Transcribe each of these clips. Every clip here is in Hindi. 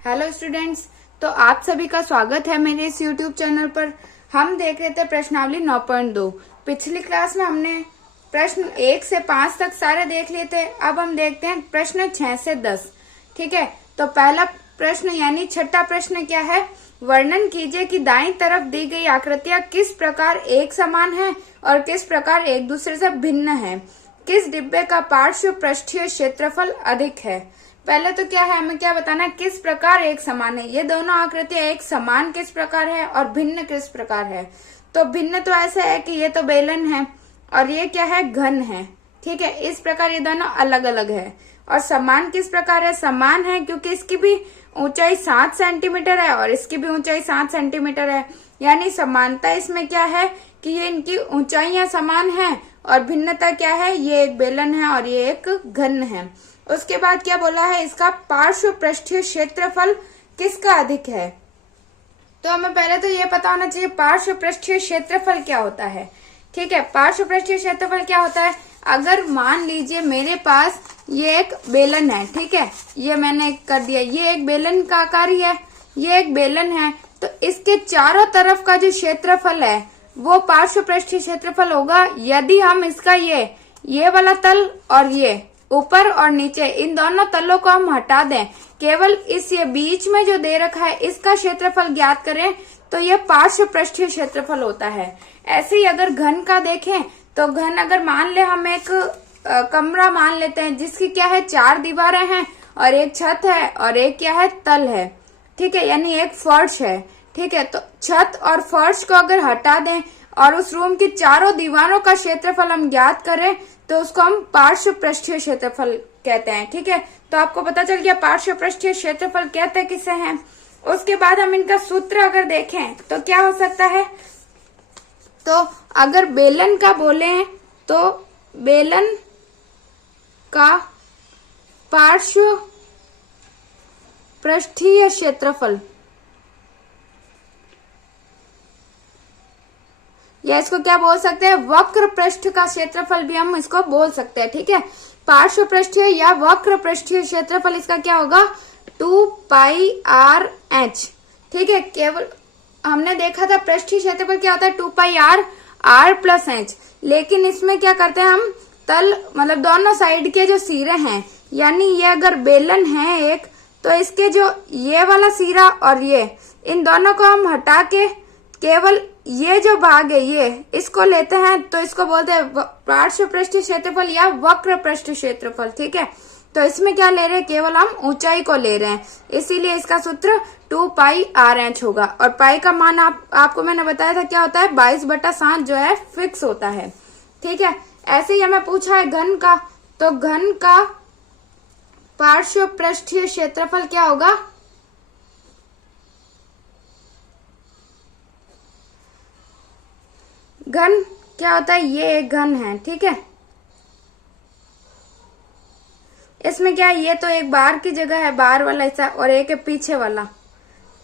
हेलो स्टूडेंट्स, तो आप सभी का स्वागत है मेरे इस यूट्यूब चैनल पर। हम देख रहे थे प्रश्नावली 9.2। पिछली क्लास में हमने प्रश्न 1 से 5 तक सारे देख लिए थे। अब हम देखते हैं प्रश्न 6 से 10। ठीक है, तो पहला प्रश्न यानी छठा प्रश्न क्या है? वर्णन कीजिए कि दाईं तरफ दी गई आकृतियां किस प्रकार एक समान है और किस प्रकार एक दूसरे से भिन्न है। किस डिब्बे का पार्श्व पृष्ठीय क्षेत्रफल अधिक है? पहले तो क्या है, हमें क्या बताना है, किस प्रकार एक समान है। ये दोनों आकृतियां एक समान किस प्रकार है और भिन्न किस प्रकार है। तो भिन्न तो ऐसा है कि ये तो बेलन है और ये क्या है, घन है। ठीक है, इस प्रकार ये दोनों अलग अलग है। और समान किस प्रकार है? समान है क्योंकि इसकी भी ऊंचाई 7 सेंटीमीटर है और इसकी भी ऊंचाई 7 सेंटीमीटर है। यानी समानता इसमें क्या है कि ये इनकी ऊंचाइयां समान है। और भिन्नता क्या है, ये एक बेलन है और ये एक घन है। उसके बाद क्या बोला है, इसका पार्श्व पृष्ठीय क्षेत्रफल किसका अधिक है। तो हमें पहले तो ये पता होना चाहिए पार्श्व पृष्ठीय क्षेत्रफल क्या होता है। ठीक है, पार्श्व पृष्ठीय क्षेत्रफल क्या होता है? अगर मान लीजिए मेरे पास ये एक बेलन है, ठीक है, ये मैंने कर दिया, ये एक बेलन का आकार ही है, ये एक बेलन है, तो इसके चारों तरफ का जो क्षेत्रफल है वो पार्श्व पृष्ठीय क्षेत्रफल होगा। यदि हम इसका ये वाला तल और ये ऊपर और नीचे इन दोनों तलों को हम हटा दें, केवल इस ये बीच में जो दे रखा है इसका क्षेत्रफल ज्ञात करें, तो ये पार्श्व पृष्ठीय क्षेत्रफल होता है। ऐसे ही अगर घन का देखें तो घन अगर मान ले हम एक कमरा मान लेते हैं जिसकी क्या है, 4 दीवारें हैं और एक छत है और एक क्या है, तल है। ठीक है, यानी एक फर्श है। ठीक है, तो छत और फर्श को अगर हटा दें और उस रूम की चारों दीवारों का क्षेत्रफल हम ज्ञात करें तो उसको हम पार्श्व पृष्ठीय क्षेत्रफल कहते हैं। ठीक है, तो आपको पता चल गया पार्श्व पृष्ठीय क्षेत्रफल कहते किसे हैं। उसके बाद हम इनका सूत्र अगर देखें तो क्या हो सकता है, तो अगर बेलन का बोले तो बेलन का पार्श्व पृष्ठीय क्षेत्रफल, या इसको क्या बोल सकते हैं, वक्र पृष्ठ का क्षेत्रफल भी हम इसको बोल सकते हैं। ठीक है, पार्श्व पृष्ठीय या वक्र पृष्ठीय क्षेत्रफल इसका क्या होगा, 2πr/h। ठीक है, केवल हमने देखा था पृष्ठीय क्षेत्रफल क्या होता है, 2πr/r+h। लेकिन इसमें क्या करते हैं हम, तल मतलब दोनों साइड के जो सिरे हैं, यानी ये अगर बेलन है एक, तो इसके जो ये वाला सिरा और ये, इन दोनों को हम हटा के केवल ये जो भाग है ये इसको लेते हैं, तो इसको बोलते हैं पार्श्व पृष्ठीय क्षेत्रफल या वक्र पृष्ठीय क्षेत्रफल। ठीक है, तो इसमें क्या ले रहे हैं, केवल हम ऊंचाई को ले रहे हैं, इसीलिए इसका सूत्र 2πr/h होगा। और पाई का मान आपको मैंने बताया था क्या होता है, 22/7 जो है फिक्स होता है। ठीक है, ऐसे ही हमें पूछा है घन का, तो घन का पार्श्व पृष्ठीय क्षेत्रफल क्या होगा, घन क्या होता है, ये एक घन है। ठीक है, इसमें क्या है, ये तो एक बार की जगह है, बार वाला हिस्सा, और एक है पीछे वाला,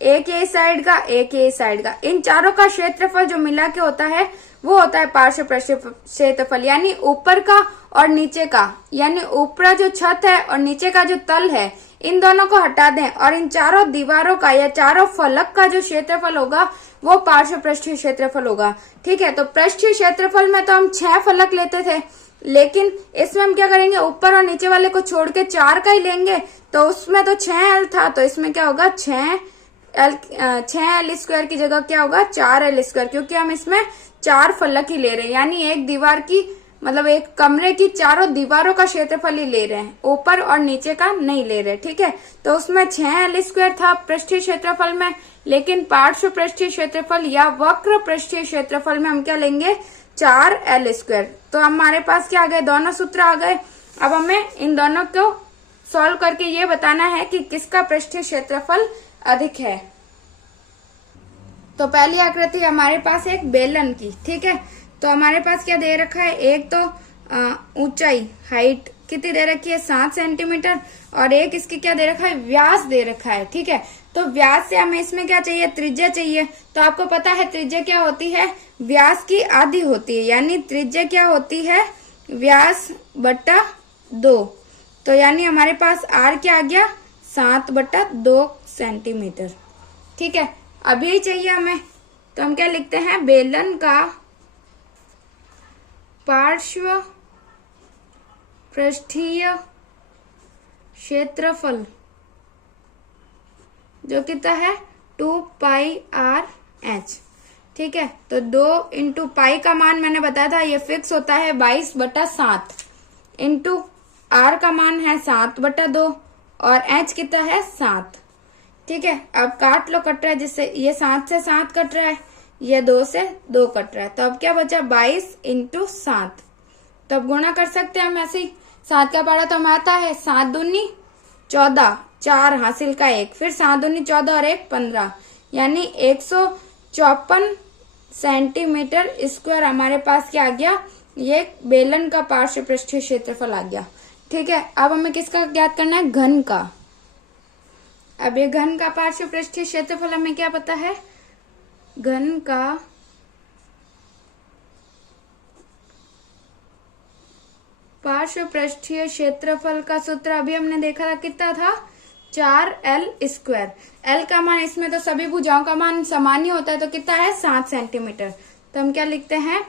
एक ये साइड का एक ये साइड का, इन चारों का क्षेत्रफल जो मिला के होता है वो होता है पार्श्व पृष्ठीय क्षेत्रफल। यानी ऊपर का और नीचे का, यानी ऊपर जो छत है और नीचे का जो तल है, इन दोनों को हटा दें और इन चारों दीवारों का या चारों फलक का जो क्षेत्रफल होगा वो पार्श्व पृष्ठीय क्षेत्रफल होगा। ठीक है, तो पृष्ठीय क्षेत्रफल में तो हम 6 फलक लेते थे, लेकिन इसमें हम क्या करेंगे, ऊपर और नीचे वाले को छोड़ के 4 का ही लेंगे। तो उसमें तो 6l था, तो इसमें क्या होगा, 6l² की जगह क्या होगा, 4l², क्योंकि हम इसमें 4 फलक ही ले रहे हैं। यानी एक दीवार की मतलब एक कमरे की चारों दीवारों का क्षेत्रफल ही ले रहे हैं, ऊपर और नीचे का नहीं ले रहे। ठीक है, तो उसमें 6l² था पृष्ठीय क्षेत्रफल में, लेकिन पार्श्व पृष्ठीय क्षेत्रफल या वक्र पृष्ठीय क्षेत्रफल में हम क्या लेंगे, 4l²। तो हमारे पास क्या आ गए, दोनों सूत्र आ गए। अब हमें इन दोनों को सॉल्व करके ये बताना है कि किसका पृष्ठीय क्षेत्रफल अधिक है। तो पहली आकृति हमारे पास एक बेलन की। ठीक है, तो हमारे पास क्या दे रखा है, एक तो ऊंचाई हाइट कितनी दे रखी है, 7 सेंटीमीटर, और एक इसकी क्या दे रखा है, व्यास दे रखा है। ठीक है, तो व्यास से हमें इसमें क्या चाहिए, त्रिज्या चाहिए। तो आपको पता है त्रिज्या क्या होती है, व्यास की आधी होती है, यानी त्रिज्या क्या होती है, व्यास बटा 2। तो यानी हमारे पास r क्या आ गया, 7/2 सेंटीमीटर। ठीक है, अब यही चाहिए हमें, तो हम क्या लिखते हैं, बेलन का पार्श्व पृष्ठीय क्षेत्रफल जो कितना है 2πr/h। ठीक है, तो 2 इंटू पाई का मान मैंने बताया था ये फिक्स होता है 22/7 इंटू r का मान है 7/2 और h कितना है 7। ठीक है, अब काट लो, कट रहा है, जिससे ये 7 से 7 कट रहा है, ये 2 से 2 कट रहा है, तो अब क्या बचा 22 इंटू 7। तो अब गुणा कर सकते हैं हम ऐसे ही, 7 का पारा तो हम आता है 7 दूनी 14, 4 हासिल का 1, फिर 7 दूनी 14 और 1 15, यानी 154 सेंटीमीटर स्क्वायर हमारे पास क्या आ गया, ये बेलन का पार्श्व पृष्ठीय क्षेत्रफल आ गया। ठीक है, अब हमें किसका ज्ञात करना है, घन का। अब ये घन का पार्श्व पृष्ठीय क्षेत्रफल हमें क्या पता है, घन का पार्श्व पृष्ठीय क्षेत्रफल का सूत्र अभी हमने देखा था, कितना था 4l²। l का मान, इसमें तो सभी भुजाओं का मान समान ही होता है, तो कितना है 7 सेंटीमीटर। तो हम क्या लिखते हैं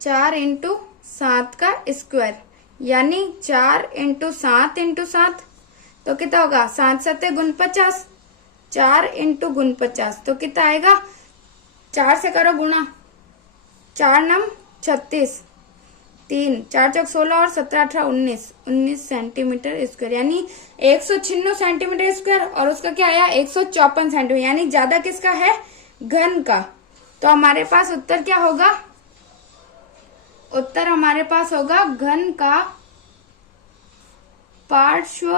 4 इंटू 7 का स्क्वायर, यानी 4 इंटू 7 इंटू 7, तो कितना होगा 7 7 गुण 50, 4 इंटू गुण 50, तो कितना आएगा, 4 से करो गुणा, 4 नम 36, 3 4 चौक 16 और 17 18 19 सेंटीमीटर स्क्वायर, यानी 196 सेंटीमीटर स्क्वायर, और उसका क्या आया 154 सेंटीमीटर, यानी ज्यादा किसका है, घन का। तो हमारे पास उत्तर क्या होगा, उत्तर हमारे पास होगा घन का पार्श्व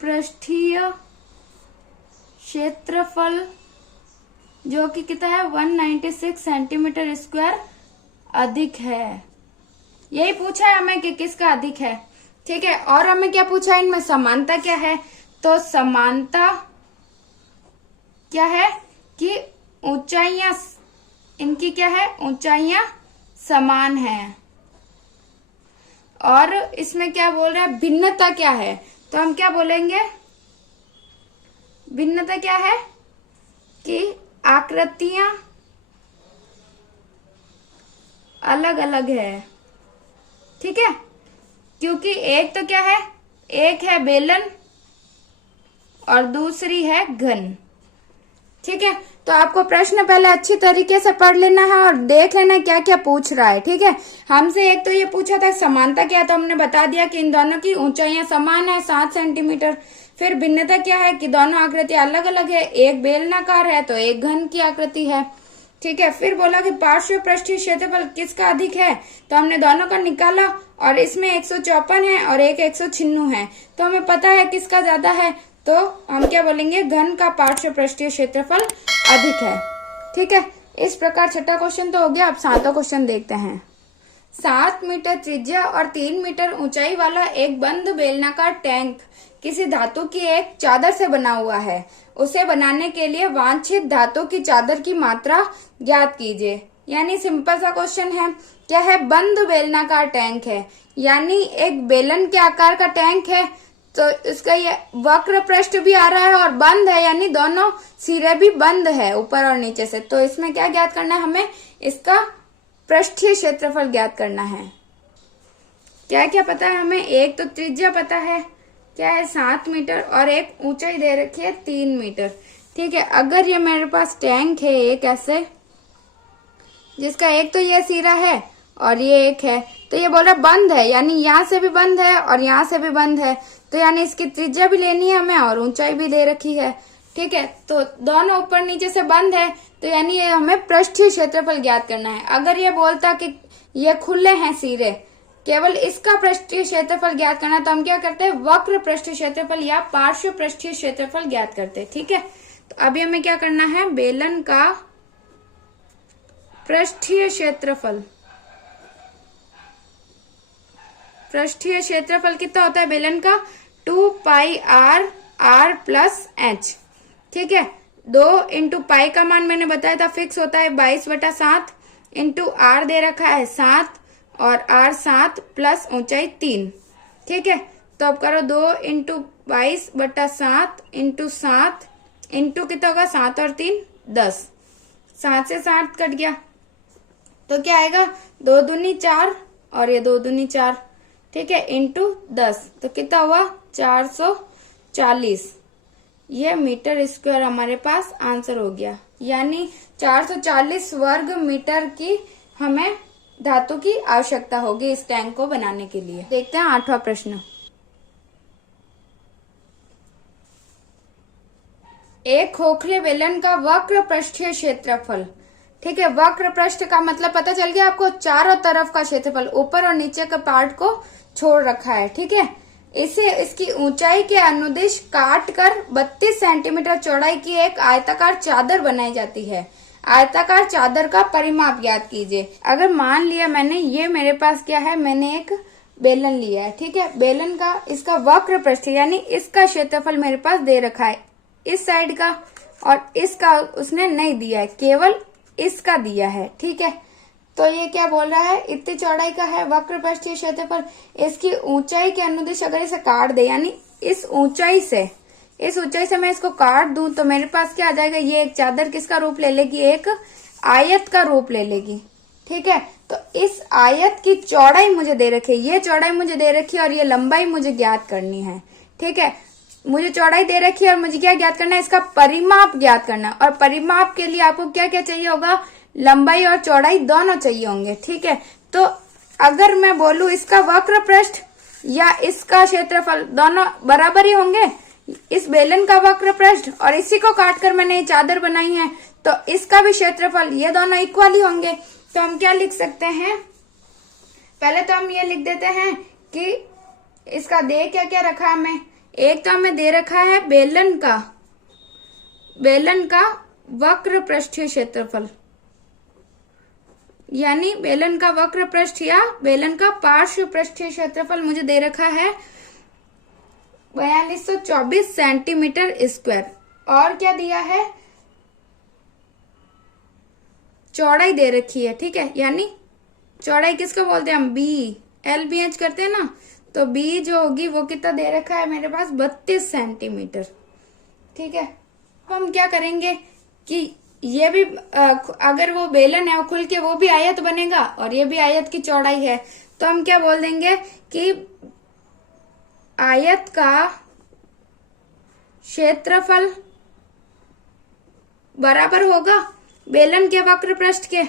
पृष्ठीय क्षेत्रफल जो कि कितना है 196 सेंटीमीटर स्क्वायर अधिक है। यही पूछा है हमें कि किसका अधिक है। ठीक है, और हमें क्या पूछा है, इनमें समानता क्या है, तो समानता क्या है कि ऊंचाइयां, इनकी क्या है, ऊंचाइयां समान है। और इसमें क्या बोल रहा है, भिन्नता क्या है, तो हम क्या बोलेंगे, भिन्नता क्या है कि आकृतियां अलग अलग है। ठीक है, क्योंकि एक तो क्या है, एक है बेलन और दूसरी है घन। ठीक है, तो आपको प्रश्न पहले अच्छी तरीके से पढ़ लेना है और देख लेना क्या क्या पूछ रहा है। ठीक है, हमसे एक तो ये पूछा था समानता क्या, तो हमने बता दिया कि इन दोनों की ऊंचाइयां समान है 7 सेंटीमीटर। फिर भिन्नता क्या है कि दोनों आकृतियां अलग अलग है, एक बेलनाकार है तो एक घन की आकृति है। ठीक है, फिर बोला कि पार्श्व पृष्ठीय क्षेत्रफल किसका अधिक है, तो हमने दोनों का निकाला और इसमें 154 है और एक 196 है, तो हमें पता है किसका ज्यादा है, तो हम क्या बोलेंगे, घन का पार्श्व पृष्ठीय क्षेत्रफल अधिक है। ठीक है, इस प्रकार छठा क्वेश्चन तो हो गया। अब सातवां क्वेश्चन देखते हैं। 7 मीटर त्रिज्या और 3 मीटर ऊंचाई वाला एक बंद बेलनाकार टैंक किसी धातु की एक चादर से बना हुआ है। उसे बनाने के लिए वांछित धातु की चादर की मात्रा ज्ञात कीजिए। यानी सिंपल सा क्वेश्चन है, क्या है, बंद बेलनाकार टैंक है, यानी एक बेलन के आकार का टैंक है, तो इसका ये वक्र पृष्ठ भी आ रहा है और बंद है, यानी दोनों सिरे भी बंद है ऊपर और नीचे से। तो इसमें क्या ज्ञात करना है, हमें इसका पृष्ठीय क्षेत्रफल ज्ञात करना है। क्या क्या पता है हमें, एक तो त्रिज्या पता है क्या है 7 मीटर और एक ऊंचाई दे रखी है 3 मीटर। ठीक है, अगर ये मेरे पास टैंक है एक ऐसे, जिसका एक तो ये सिरा है और ये एक है, तो ये बोल रहा बंद है, यानी यहाँ से भी बंद है और यहाँ से भी बंद है, तो यानी इसकी त्रिज्या भी लेनी है हमें और ऊंचाई भी दे रखी है। ठीक है, तो दोनों ऊपर नीचे से बंद है, तो यानी ये हमें पृष्ठीय क्षेत्रफल ज्ञात करना है। अगर ये बोलता कि ये खुले हैं सिरे, केवल इसका पृष्ठीय क्षेत्रफल ज्ञात करना, तो हम क्या करते हैं, वक्र पृष्ठीय क्षेत्रफल या पार्श्व पृष्ठीय क्षेत्रफल ज्ञात करते हैं। ठीक है, तो अभी हमें क्या करना है, बेलन का पृष्ठीय क्षेत्रफल, पृष्ठीय क्षेत्रफल कितना होता है बेलन का, 2πr/h। ठीक है, 2 इंटू पाई का मान मैंने बताया था फिक्स होता है 22/7 इंटू r दे रखा है 7 और r 7 प्लस ऊंचाई 3। ठीक है, तो अब करो 2 × 22/7 × 7 इंटू कितना होगा, 7 और 3 10, 7 से 7 कट गया तो क्या आएगा, 2 दूनी 4 और ये 2 दूनी 4, ठीक है, इंटू 10 तो कितना हुआ 440, ये मीटर स्क्वायर हमारे पास आंसर हो गया। यानी 440 वर्ग मीटर की हमें धातु की आवश्यकता होगी इस टैंक को बनाने के लिए। देखते हैं 8वां प्रश्न। एक खोखले बेलन का वक्र पृष्ठीय क्षेत्रफल, ठीक है, वक्र पृष्ठ का मतलब पता चल गया आपको, चारों तरफ का क्षेत्रफल, ऊपर और नीचे के पार्ट को छोड़ रखा है, ठीक है। इसे इसकी ऊंचाई के अनुदिश काट कर 32 सेंटीमीटर चौड़ाई की एक आयताकार चादर बनाई जाती है। आयताकार चादर का परिमाप ज्ञात कीजिए। अगर मान लिया मैंने, ये मेरे पास क्या है, मैंने एक बेलन लिया है, ठीक है, बेलन का इसका वक्र पृष्ठ यानी इसका क्षेत्रफल मेरे पास दे रखा है, इस साइड का, और इसका उसने नहीं दिया है, केवल इसका दिया है, ठीक है। तो ये क्या बोल रहा है, इतनी चौड़ाई का है वक्र पृष्ठीय क्षेत्रफल, इसकी ऊंचाई के अनुदिश अगर इसे काट दे, यानी इस ऊंचाई से मैं इसको काट दूं तो मेरे पास क्या आ जाएगा, ये एक चादर किसका रूप ले लेगी, एक आयत का रूप ले लेगी, ठीक है। तो इस आयत की चौड़ाई मुझे दे रखी है, ये चौड़ाई मुझे दे रखी है और ये लंबाई मुझे ज्ञात करनी है, ठीक है। मुझे चौड़ाई दे रखी है और मुझे क्या ज्ञात करना है, इसका परिमाप ज्ञात करना है। और परिमाप के लिए आपको क्या क्या चाहिए होगा, लंबाई और चौड़ाई दोनों चाहिए होंगे, ठीक है। तो अगर मैं बोलूं इसका वक्र पृष्ठ या इसका क्षेत्रफल दोनों बराबर ही होंगे, इस बेलन का वक्र पृष्ठ और इसी को काटकर मैंने ये चादर बनाई है, तो इसका भी क्षेत्रफल, ये दोनों इक्वल ही होंगे। तो हम क्या लिख सकते हैं, पहले तो हम ये लिख देते हैं कि इसका दे क्या क्या रखा है हमें, एक तो हमें दे रखा है बेलन का वक्र पृष्ठीय क्षेत्रफल, यानी बेलन का वक्र पृष्ठ या बेलन का पार्श्व पृष्ठीय क्षेत्रफल मुझे दे रखा है 4224 सेंटीमीटर स्क्वायर। और क्या दिया है, चौड़ाई दे रखी है, ठीक है, यानी चौड़ाई किसको बोलते हैं हम, बी, LBH करते हैं ना, तो बी जो होगी वो कितना दे रखा है मेरे पास 32 सेंटीमीटर, ठीक है। अब हम क्या करेंगे कि ये भी अगर वो बेलन है वो खुल के वो भी आयत बनेगा और ये भी आयत की चौड़ाई है, तो हम क्या बोल देंगे कि आयत का क्षेत्रफल बराबर होगा बेलन के वक्र पृष्ठ के।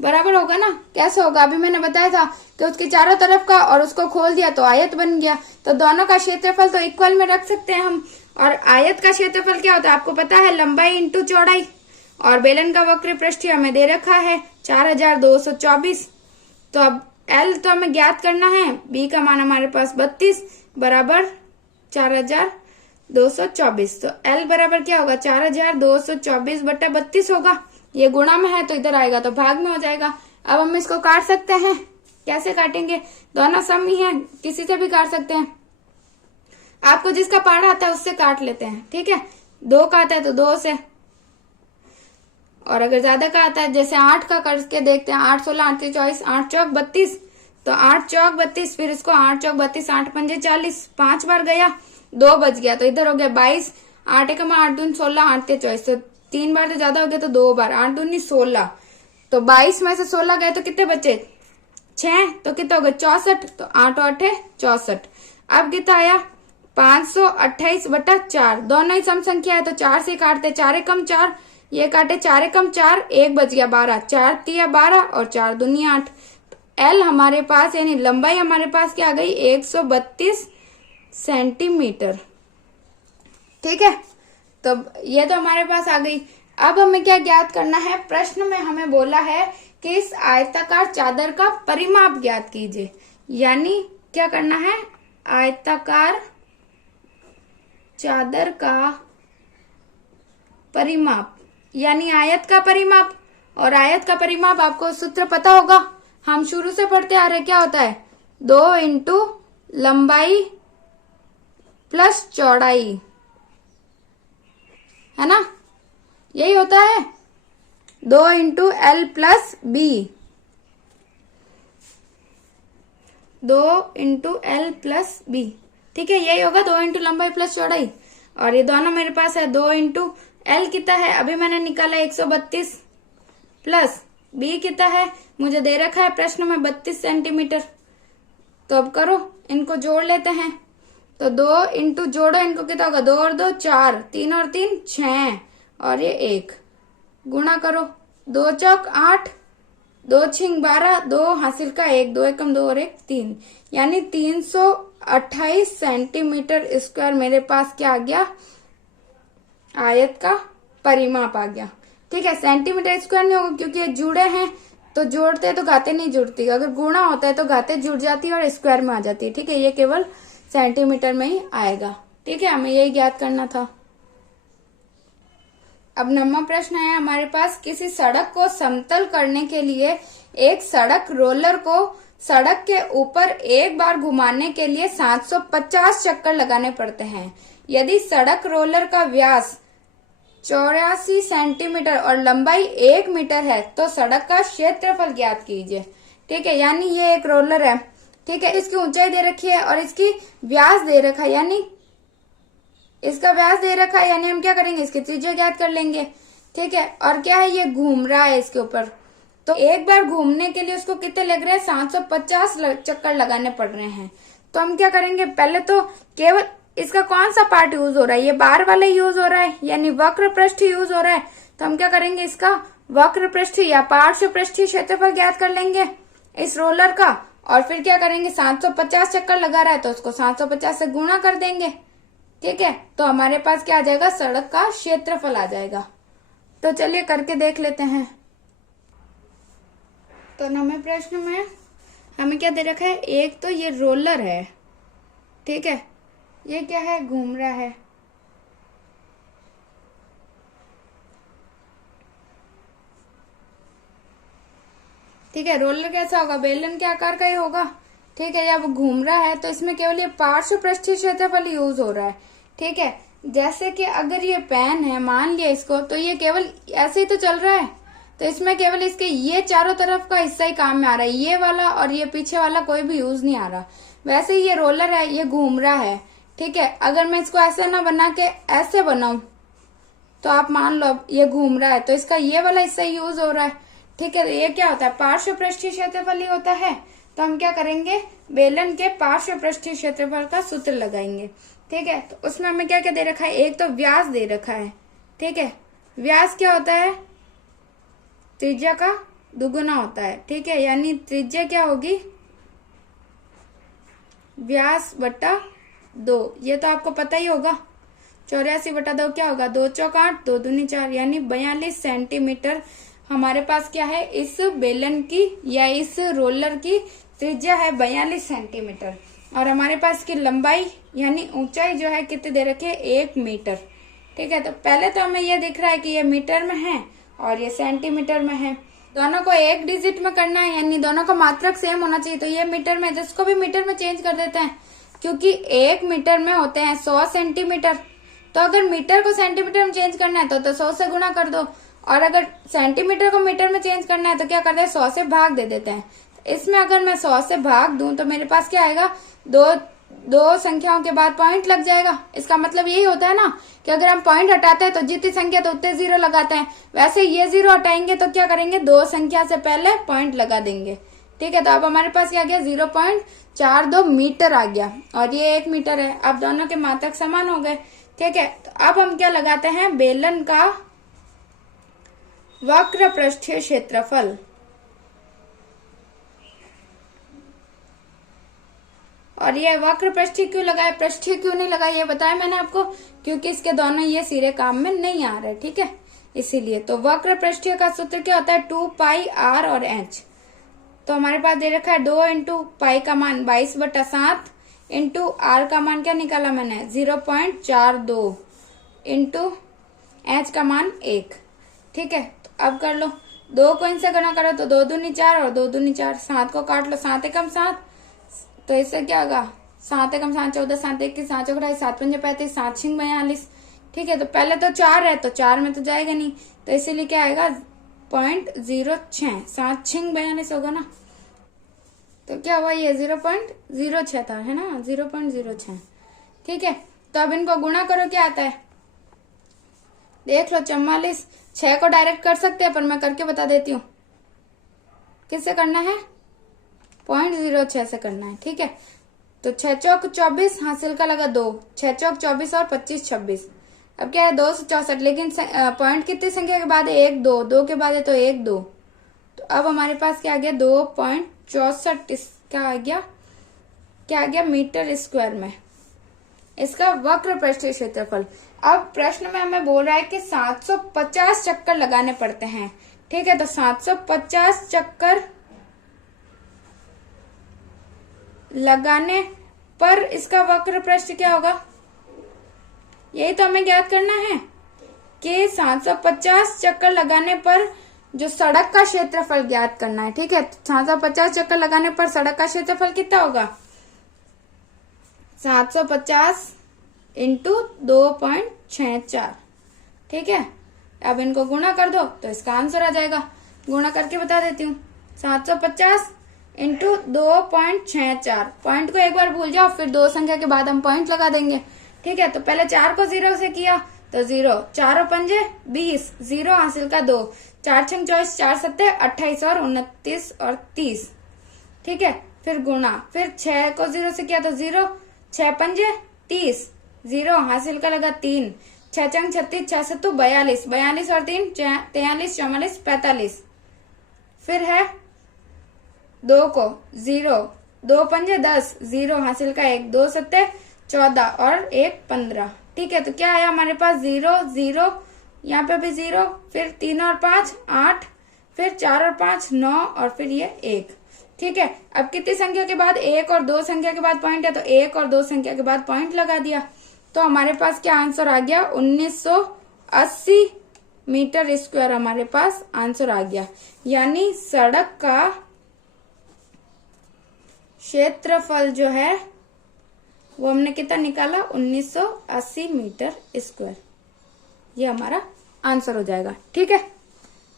बराबर होगा ना, कैसे होगा, अभी मैंने बताया था कि उसके चारों तरफ का और उसको खोल दिया तो आयत बन गया, तो दोनों का क्षेत्रफल तो इक्वल में रख सकते हैं हम। और आयत का क्षेत्रफल क्या होता है आपको पता है, लंबाई इंटू चौड़ाई, और बेलन का वक्र पृष्ठ हमें दे रखा है 4224। तो अब L तो हमें ज्ञात करना है, B का मान हमारे पास 32 बराबर 4224, तो L बराबर क्या होगा 4224/32 होगा। ये गुणा में है तो इधर आएगा तो भाग में हो जाएगा। अब हम इसको काट सकते हैं, कैसे काटेंगे, दोनों सम ही है, किसी से भी काट सकते हैं, आपको जिसका पारा आता है उससे काट लेते हैं, ठीक है। 2 का आता है तो 2 से, और अगर ज्यादा का आता है जैसे 8 का करके देखते हैं, 8 16 8 24 8 चौक 32, तो 8 चौक 32, फिर इसको 8 चौक 32 8 पंजे 40, 5 बार गया 2 बच गया, तो इधर हो गया 22, 8 1 8 दूनी 16 8 24, तो 3 बार तो ज्यादा हो गया तो 2 बार, 8 दूनी 16, तो 22 में से 16 गए तो कितने बचे 6, तो कितना हो गया 64, तो 8 8 64। अब कितना आया 528/4, दोनों ही सम संख्या है तो 4 से काटते, 4 एकम 4, ये काटे 4 एकम 4, 1 बच गया 12, 4 तिया 12 और 4 दूनी 8। L हमारे पास यानी लंबाई हमारे पास क्या आ गई 132 सेंटीमीटर, ठीक है। तो ये तो हमारे पास आ गई। अब हमें क्या ज्ञात करना है, प्रश्न में हमें बोला है कि इस आयताकार चादर का परिमाप ज्ञात कीजिए, यानी क्या करना है, आयताकार चादर का परिमाप यानी आयत का परिमाप, और आयत का परिमाप आपको सूत्र पता होगा, हम शुरू से पढ़ते आ रहे, क्या होता है 2 इंटू लंबाई प्लस चौड़ाई, है ना, यही होता है 2 into L plus B, 2 into L plus B. ठीक है, यही होगा 2 इंटू लंबाई प्लस चौड़ाई। और ये दोनों मेरे पास है 2 इंटू एल कितना है, अभी मैंने निकाला 132 प्लस बी कितना है, मुझे दे रखा है प्रश्न में 32 सेंटीमीटर। तो अब करो, इनको जोड़ लेते हैं। तो 2 इंटू जोड़ो, इनको कितना होगा, 2 और 2 4, 3 और 3 6 और ये 1, गुणा करो, 2 चौक 8, 2 छिंग 12, 2 हासिल का 1, 2 एकम 2 और 1 3, यानी 328 सेंटीमीटर स्क्वायर मेरे पास क्या आ गया, आयत का परिमाप आ गया। ठीक है, सेंटीमीटर स्क्वायर नहीं होगा क्योंकि ये जुड़े हैं, तो जोड़ते हैं तो घाते नहीं जुड़ती, अगर गुणा होता है तो घाते जुड़ जाती है और स्क्वायर में आ जाती है। ठीक है, ये केवल सेंटीमीटर में ही आएगा। ठीक है, हमें यही ज्ञात करना था। अब 9वां प्रश्न है हमारे पास, किसी सड़क को समतल करने के लिए एक सड़क रोलर को सड़क के ऊपर एक बार घुमाने के लिए 750 चक्कर लगाने पड़ते हैं। यदि सड़क रोलर का व्यास 84 सेंटीमीटर और लंबाई 1 मीटर है तो सड़क का क्षेत्रफल ज्ञात कीजिए। ठीक है, यानी ये एक रोलर है। ठीक है, इसकी ऊंचाई दे रखी है और इसकी व्यास दे रखा है, यानी इसका व्यास दे रखा है, यानी हम क्या करेंगे, इसकी त्रिज्या ज्ञात कर लेंगे। ठीक है, और क्या है, ये घूम रहा है इसके ऊपर, तो एक बार घूमने के लिए उसको कितने लग रहे हैं, 750 चक्कर लगाने पड़ रहे हैं। तो हम क्या करेंगे, पहले तो केवल इसका कौन सा पार्ट यूज हो रहा है, ये बार वाला यूज हो रहा है, यानी वक्र पृष्ठ यूज हो रहा है। तो हम क्या करेंगे, इसका वक्र पृष्ठ या पार्श्व पृष्ठीय क्षेत्रफल ज्ञात कर लेंगे इस रोलर का, और फिर क्या करेंगे, 750 चक्कर लगा रहा है तो उसको 750 से गुणा कर देंगे। ठीक है, तो हमारे पास क्या आ जाएगा, सड़क का क्षेत्रफल आ जाएगा। तो चलिए करके देख लेते हैं। तो 9वें प्रश्न में हमें क्या दे रखा है, एक तो ये रोलर है, ठीक है, ये क्या है, घूम रहा है। ठीक है, रोलर कैसा होगा, बेलन के आकार का ही होगा। ठीक है, अब घूम रहा है तो इसमें केवल ये पार्श्व पृष्ठीय क्षेत्रफल यूज हो रहा है। ठीक है, जैसे कि अगर ये पेन है, मान लिया इसको, तो ये केवल ऐसे ही तो चल रहा है, तो इसमें केवल इसके ये चारों तरफ का हिस्सा ही काम में आ रहा है, ये वाला और ये पीछे वाला कोई भी यूज नहीं आ रहा। वैसे ही ये रोलर है, ये घूम रहा है। ठीक है, अगर मैं इसको ऐसे ना बना के ऐसे बनाऊं तो आप मान लो ये घूम रहा है, तो इसका ये वाला हिस्सा यूज हो रहा है। ठीक है, ये क्या होता है, पार्श्व पृष्ठीय क्षेत्रफल ही होता है। तो हम क्या करेंगे, बेलन के पार्श्व पृष्ठीय क्षेत्रफल का सूत्र लगाएंगे। ठीक है, तो उसमें हमें क्या क्या दे रखा है, एक तो व्यास दे रखा है। ठीक है, व्यास क्या होता है, त्रिज्या का दुगुना होता है। ठीक है, यानी त्रिज्या क्या होगी, व्यास बटा 2, ये तो आपको पता ही होगा। 84 बटा 2 क्या होगा, 2 चौक 8, 2 दूनी 4, यानी 42 सेंटीमीटर हमारे पास क्या है, इस बेलन की या इस रोलर की त्रिज्या है 42 सेंटीमीटर, और हमारे पास की लंबाई यानी ऊंचाई जो है कितनी दे रखी है, 1 मीटर। ठीक है, तो पहले तो हमें यह दिख रहा है कि ये मीटर में है और ये सेंटीमीटर में है। दोनों को एक डिजिट में करना है, यानी दोनों का मात्रक सेम होना चाहिए। तो ये मीटर में, जिसको भी मीटर में चेंज कर देते हैं, क्योंकि 1 मीटर में होते हैं 100 सेंटीमीटर। तो अगर मीटर को सेंटीमीटर में चेंज करना है तो 100 से गुणा कर दो, और अगर सेंटीमीटर को मीटर में चेंज करना है तो क्या करते हैं, 100 से भाग दे देते हैं। इसमें अगर मैं 100 से भाग दूं तो मेरे पास क्या आएगा, दो संख्याओं के बाद पॉइंट लग जाएगा। इसका मतलब यही होता है ना कि अगर हम पॉइंट हटाते हैं तो जितनी संख्या तो उतने जीरो लगाते हैं, वैसे ये जीरो हटाएंगे तो क्या करेंगे, 2 संख्या से पहले पॉइंट लगा देंगे। ठीक है, तो अब हमारे पास क्या आ गया, 0.42 मीटर आ गया, और ये 1 मीटर है। अब दोनों के मात्रक समान हो गए। ठीक है, तो अब हम क्या लगाते हैं, बेलन का वक्र पृष्ठीय क्षेत्रफल। और ये वक्र पृष्ठीय क्यों लगाया, पृष्ठीय क्यों नहीं लगाया, ये बताया मैंने आपको, क्योंकि इसके दोनों ये सिरे काम में नहीं आ रहे। ठीक है, इसीलिए। तो वक्र पृष्ठीय का सूत्र क्या होता है, 2 पाई r और h। तो हमारे पास दे रखा है 2 इंटू पाई का मान 22/7 इंटू r का मान क्या निकाला मैंने, 0.42 इंटू h का मान 1। ठीक है, तो अब कर लो, 2 को इनसे गुणा करो तो 2 दूनी 4 और 2 दूनी 4, 7 को काट लो, 7 एकम 7, तो इससे क्या होगा, 7 एकम 7 14, 7 21 7 चौक 28, 7 पंजे 35, 7 छिंग 42, ठीक है, तो पहले तो 4 है तो 4 में तो जाएगा नहीं, तो इसीलिए क्या आएगा 0.06, 7 छिंग 42 होगा ना, तो क्या हुआ ये 0.06 था, है ना, 0.06। ठीक है, तो अब इनको गुणा करो, क्या आता है देख लो। 44, 6 को डायरेक्ट कर सकते हैं पर मैं करके बता देती हूँ। किससे करना है, 0.06 से करना है। ठीक है, तो 6 चौक 24, हासिल का लगा 2, 6 चौक 24 और 25 26। अब क्या है 264, लेकिन पॉइंट कितनी संख्या के बाद है, 1 2, 2 के बाद है तो 1 2, तो अब हमारे पास क्या आ गया 2.64, क्या आ गया मीटर स्क्वायर में इसका वक्र पृष्ठीय क्षेत्रफल। अब प्रश्न में हमें बोल रहा है कि 750 चक्कर लगाने पड़ते हैं। ठीक है, तो 750 चक्कर लगाने पर इसका वक्र पृष्ठ क्या होगा, यही तो हमें ज्ञात करना है कि 750 चक्कर लगाने पर जो सड़क का क्षेत्रफल ज्ञात करना है। ठीक है, 750 चक्कर लगाने पर सड़क का क्षेत्रफल कितना होगा, 750 इंटू 2.64। ठीक है, अब इनको गुणा कर दो तो इसका आंसर आ जाएगा। गुणा करके बता देती हूँ, 750 इंटू 2.64। पॉइंट को एक बार भूल जाओ, फिर 2 संख्या के बाद हम पॉइंट लगा देंगे। ठीक है, तो पहले 4 को 0 से किया तो 0, 4 पंजे 20, 0 हासिल का 2, 4 छंग 24, 4 सत्ते 28 और 29 और 30। ठीक है, फिर गुणा, फिर 6 को 0 से किया तो 0, 6 पंजे 30, 0 हासिल का लगा 3, 6 चंग 36, 6 सत्तू 42, 42 और 3 43, 44, 45। फिर है 2 को 0, 2 पंजे 10, 0 हासिल का 1, 2 सत्ते 14 और 1 15। ठीक है, तो क्या आया हमारे पास 0 0, यहाँ पे भी 0, फिर 3 और 5 8, फिर 4 और 5 9 और फिर ये 1। ठीक है, अब कितनी संख्या के बाद, 1 और 2 संख्या के बाद पॉइंट है तो 1 और 2 संख्या के बाद पॉइंट लगा दिया, तो हमारे पास क्या आंसर आ गया 1980 मीटर स्क्वायर हमारे पास आंसर आ गया। यानी सड़क का क्षेत्रफल जो है वो हमने कितना निकाला 1980 मीटर स्क्वायर, ये हमारा आंसर हो जाएगा। ठीक है,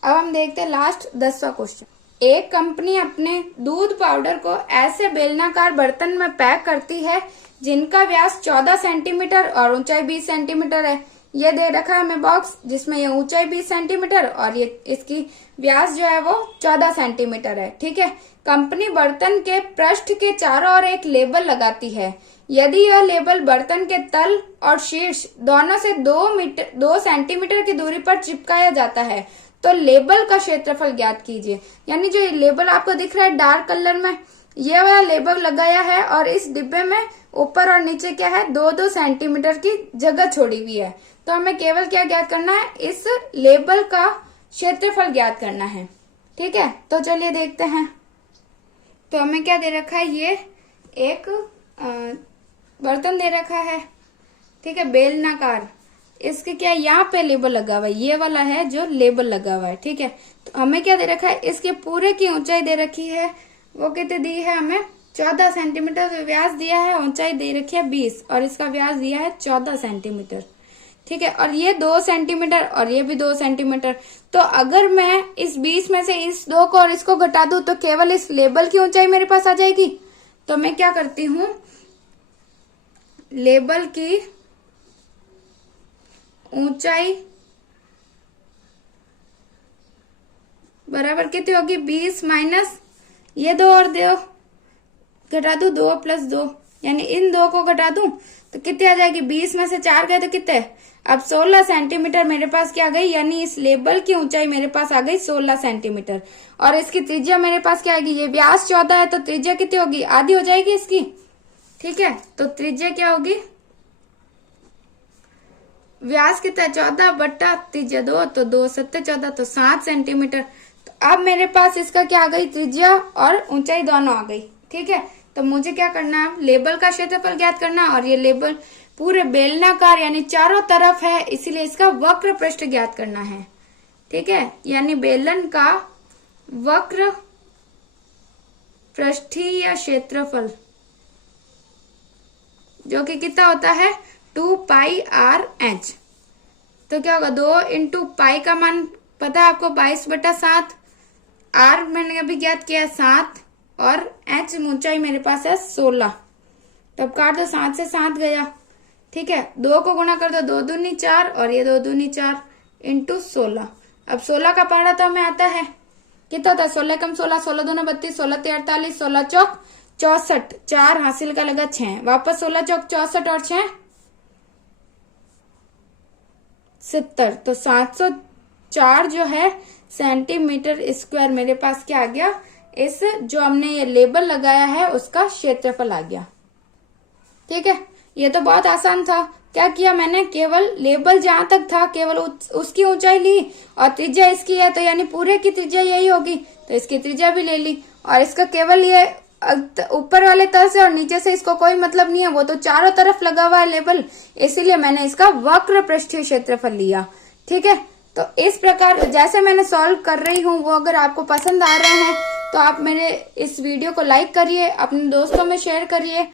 अब हम देखते हैं लास्ट 10वां क्वेश्चन। एक कंपनी अपने दूध पाउडर को ऐसे बेलनाकार बर्तन में पैक करती है जिनका व्यास 14 सेंटीमीटर और ऊंचाई 20 सेंटीमीटर है। ये दे रखा है हमें बॉक्स जिसमें ये ऊंचाई 20 सेंटीमीटर और ये इसकी व्यास जो है वो 14 सेंटीमीटर है। ठीक है, कंपनी बर्तन के पृष्ठ के चारों ओर एक लेबल लगाती है। यदि यह लेबल बर्तन के तल और शीर्ष दोनों से 2 सेंटीमीटर की दूरी पर चिपकाया जाता है तो लेबल का क्षेत्रफल ज्ञात कीजिए। यानी जो लेबल आपको दिख रहा है डार्क कलर में, ये वाला लेबल लगाया है और इस डिब्बे में ऊपर और नीचे क्या है 2-2 सेंटीमीटर की जगह छोड़ी हुई है। तो हमें केवल क्या ज्ञात करना है, इस लेबल का क्षेत्रफल ज्ञात करना है। ठीक है, तो चलिए देखते हैं। तो हमें क्या दे रखा है, ये एक बर्तन दे रखा है। ठीक है, बेलनाकार, इसके क्या यहाँ पे लेबल लगा हुआ है, ये वाला है जो लेबल लगा हुआ है। ठीक है, तो हमें क्या दे रखा है, इसके पूरे की ऊंचाई दे रखी है, वो कितनी दी है हमें 14 सेंटीमीटर व्यास दिया है, ऊंचाई दे रखी है 20 और इसका व्यास दिया है 14 सेंटीमीटर। ठीक है, और ये 2 सेंटीमीटर और ये भी 2 सेंटीमीटर। तो अगर मैं इस 20 में से इस 2 को और इसको घटा दूं तो केवल इस लेबल की ऊंचाई मेरे पास आ जाएगी। तो मैं क्या करती हूँ, लेबल की ऊंचाई बराबर कितनी होगी 20 माइनस ये 2 और 2 घटा दू, 2 + 2, यानी इन 2 को घटा दूं तो कितनी आ जाएगी, 20 में से 4 गए तो कितने, अब 16 सेंटीमीटर मेरे पास क्या आ गई, यानी इस लेबल की ऊंचाई मेरे पास आ गई 16 सेंटीमीटर। और इसकी त्रिज्या मेरे पास क्या आएगी, ये व्यास 14 है तो त्रिज्या कितनी होगी, आधी हो जाएगी इसकी। ठीक है, तो त्रिज्या क्या होगी, व्यास कितना 14 बट्टा त्रिज्या 2, तो 2 सत्ते 14, तो 7 सेंटीमीटर। तो अब मेरे पास इसका क्या आ गई, त्रिज्या और ऊंचाई दोनों आ गई। ठीक है, तो मुझे क्या करना है, लेबल का क्षेत्रफल ज्ञात करना, और ये लेबल पूरे बेलनाकार यानी चारों तरफ है, इसीलिए इसका वक्र पृष्ठ ज्ञात करना है। ठीक है, यानी बेलन का वक्र पृष्ठीय क्षेत्रफल जो कि कितना होता है 2πr h। तो क्या होगा 2 इंटू पाई का मान पता है आपको 22/7, आर मैंने अभी ज्ञात किया 7 और एच ऊंचाई मेरे पास है 16। तो अब काट दो, 7 से 7 गया, ठीक है। 2 को गुणा कर दो, 2 दूनी 4 और ये 2 दूनी 4 इंटू 16। अब 16 का पहाड़ा तो हमें आता है, कितना होता है 16 कम 16, 16 दूना 32, 16 ते 48, 16 चौक 64, 4 हासिल का लगा 6, वापस 16 चौक 64 और 6 70। तो 704 जो है सेंटीमीटर स्क्वायर मेरे पास क्या आ गया, इस जो हमने ये लेबल लगाया है उसका क्षेत्रफल आ गया। ठीक है, ये तो बहुत आसान था। क्या किया मैंने, केवल लेबल जहां तक था केवल उसकी ऊंचाई ली और त्रिज्या इसकी है तो यानी पूरे की त्रिज्या यही होगी, तो इसकी त्रिज्या भी ले ली। और इसका केवल ये ऊपर वाले तल से और नीचे से इसको कोई मतलब नहीं है, वो तो चारों तरफ लगा हुआ है लेबल, इसीलिए मैंने इसका वक्र पृष्ठीय क्षेत्रफल लिया। ठीक है, तो इस प्रकार जैसे मैंने सॉल्व कर रही हूँ वो अगर आपको पसंद आ रहे हैं तो आप मेरे इस वीडियो को लाइक करिए, अपने दोस्तों में शेयर करिए